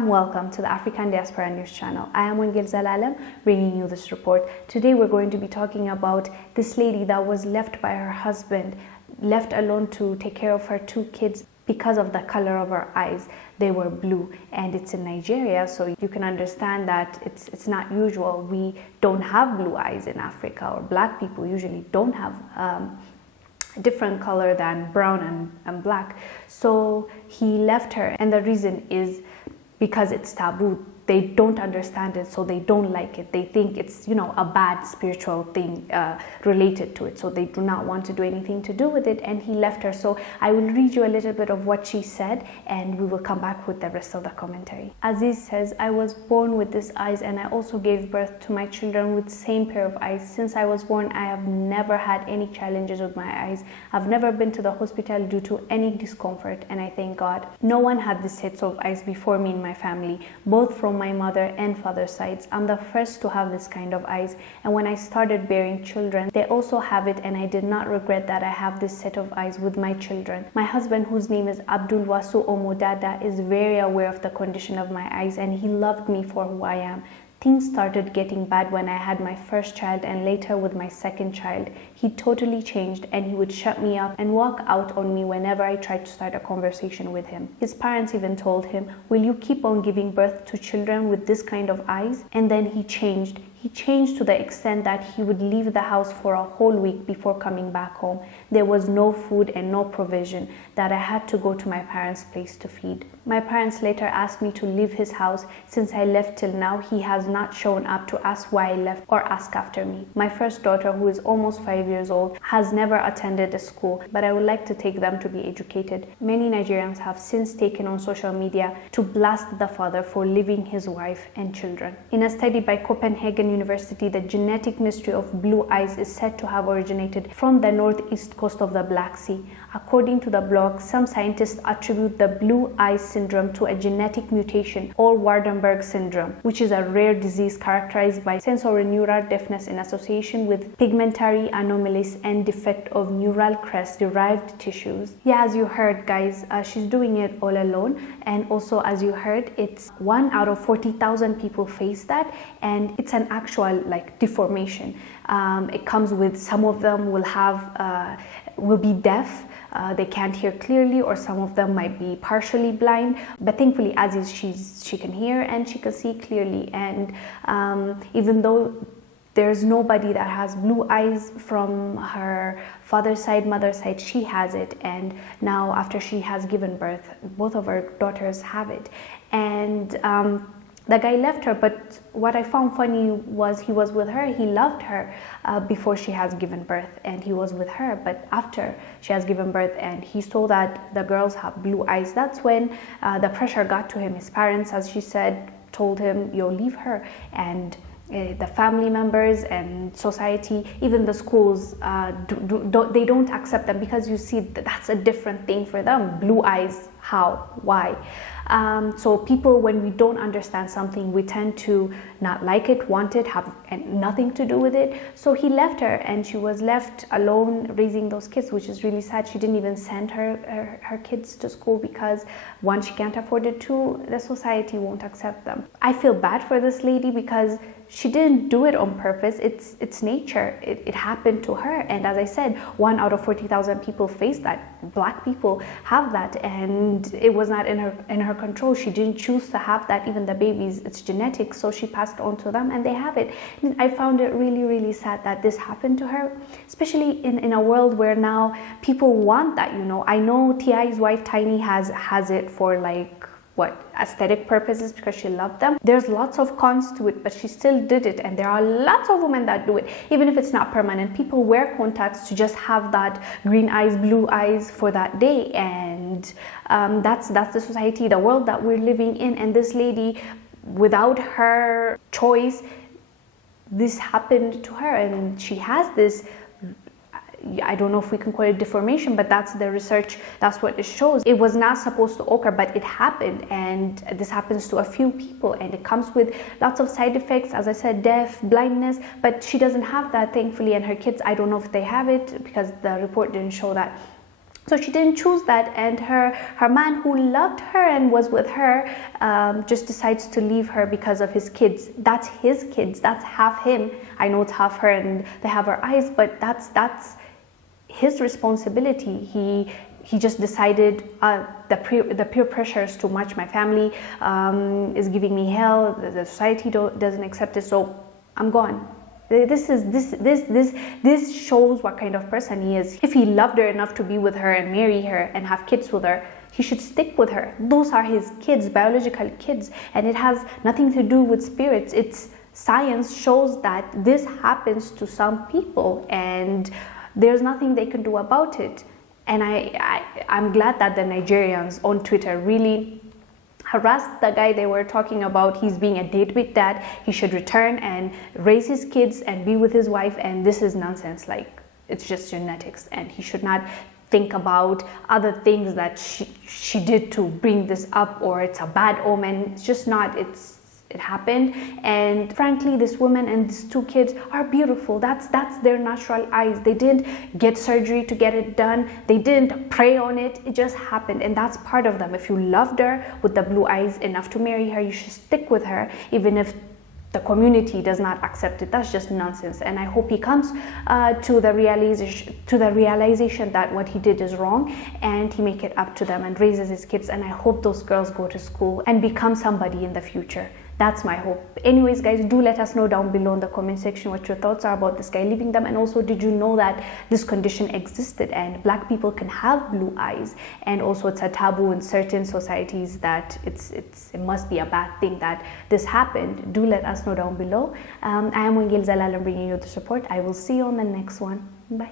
Assalamu alaikum to the African Diaspora News channel. I am Wongel Zelalem bringing you this report. Today we're going to be talking about this lady that was left by her husband, left alone to take care of her two kids because of the color of her eyes. They were blue, and it's in Nigeria, so you can understand that it's not usual. We don't have blue eyes in Africa, or black people usually don't have different color than brown and black. So he left her, and the reason is because it's taboo. They don't understand it, so they don't like it. They think it's, a bad spiritual thing related to it, so they do not want to do anything to do with it, and he left her. So I will read you a little bit of what she said, and we will come back with the rest of the commentary. Aziz says, I was born with these eyes, and I also gave birth to my children with the same pair of eyes. Since I was born, I have never had any challenges with my eyes. I've never been to the hospital due to any discomfort, and I thank God. No one had this sets of eyes before me in my family, both from my mother and father's sides. I'm the first to have this kind of eyes, and when I started bearing children, they also have it, and I did not regret that I have this set of eyes with my children. My husband, whose name is Abdul Wasu Omodada, is very aware of the condition of my eyes, and he loved me for who I am. Things started getting bad when I had my first child, and later with my second child. He totally changed, and he would shut me up and walk out on me whenever I tried to start a conversation with him. His parents even told him, will you keep on giving birth to children with this kind of eyes? And then he changed. He changed to the extent that he would leave the house for a whole week before coming back home. There was no food and no provision, that I had to go to my parents' place to feed. My parents later asked me to leave his house. Since I left till now, he has not shown up to ask why I left or ask after me. My first daughter, who is almost 5 years old, has never attended a school, but I would like to take them to be educated. Many Nigerians have since taken on social media to blast the father for leaving his wife and children. In a study by Copenhagen University, the genetic mystery of blue eyes is said to have originated from the northeast coast of the Black Sea. According to the blog, some scientists attribute the blue eyes syndrome to a genetic mutation, or Waardenburg syndrome, which is a rare disease characterized by sensorineural deafness in association with pigmentary anomalies and defect of neural crest-derived tissues. Yeah, as you heard, guys, she's doing it all alone, and also, as you heard, it's 1 out of 40,000 people face that, and it's an actual deformation. It comes with, some of them will be deaf. They can't hear clearly, or some of them might be partially blind, but thankfully Aziz, she can hear and she can see clearly. And even though there's nobody that has blue eyes from her father's side, mother's side, she has it, and now after she has given birth, both of her daughters have it. And the guy left her, but what I found funny was he was with her. He loved her before she has given birth, and he was with her, but after she has given birth and he saw that the girls have blue eyes, that's when the pressure got to him. His parents, as she said, told him, yo, leave her. And the family members and society, even the schools, they don't accept them, because you see that's a different thing for them. Blue eyes, how, why? So people, when we don't understand something, we tend to not like it, want it, have nothing to do with it. So he left her, and she was left alone raising those kids, which is really sad. She didn't even send her kids to school because, one, she can't afford it, two, the society won't accept them. I feel bad for this lady because she didn't do it on purpose. It's nature. It happened to her. And as I said, 1 out of 40,000 people face that. Black people have that, and it was not in her control. She didn't choose to have that. Even the babies, it's genetic, so she passed on to them, and they have it. And I found it really, really sad that this happened to her, especially in a world where now people want that. I know T.I.'s wife Tiny has it for aesthetic purposes because she loved them. There's lots of cons to it, but she still did it, and there are lots of women that do it, even if it's not permanent. People wear contacts to just have that green eyes, blue eyes for that day, and that's the society, the world that we're living in. And this lady, without her choice, this happened to her, and she has this, I don't know if we can call it deformation, but that's the research, that's what it shows. It was not supposed to occur, but it happened, and this happens to a few people, and it comes with lots of side effects, as I said, deaf, blindness, but she doesn't have that, thankfully, and her kids, I don't know if they have it, because the report didn't show that. So she didn't choose that, and her man who loved her and was with her just decides to leave her because of his kids. That's his kids. That's half him. I know it's half her and they have her eyes, but that's his responsibility. He just decided the peer pressure is too much. My family is giving me hell. The society doesn't accept it, so I'm gone. This shows what kind of person he is. If he loved her enough to be with her and marry her and have kids with her, he should stick with her. Those are his kids, biological kids, and it has nothing to do with spirits. It's science shows that this happens to some people, and there's nothing they can do about it. And I'm glad that the Nigerians on Twitter really harassed the guy. They were talking about he's being a deadbeat dad. He should return and raise his kids and be with his wife. And this is nonsense. Like, it's just genetics, and he should not think about other things that she did to bring this up, or it's a bad omen. It's just not. It happened, and frankly, this woman and these two kids are beautiful. That's their natural eyes. They didn't get surgery to get it done. They didn't pray on it. It just happened, and that's part of them. If you loved her with the blue eyes enough to marry her, you should stick with her, even if the community does not accept it. That's just nonsense. And I hope he comes to the realization that what he did is wrong, and he make it up to them and raises his kids. And I hope those girls go to school and become somebody in the future. That's my hope. Anyways, guys, do let us know down below in the comment section what your thoughts are about this guy leaving them. And also, did you know that this condition existed and black people can have blue eyes? And also, it's a taboo in certain societies that it must be a bad thing that this happened. Do let us know down below. I am Wongel Zelalem, bringing you the support. I will see you on the next one. Bye.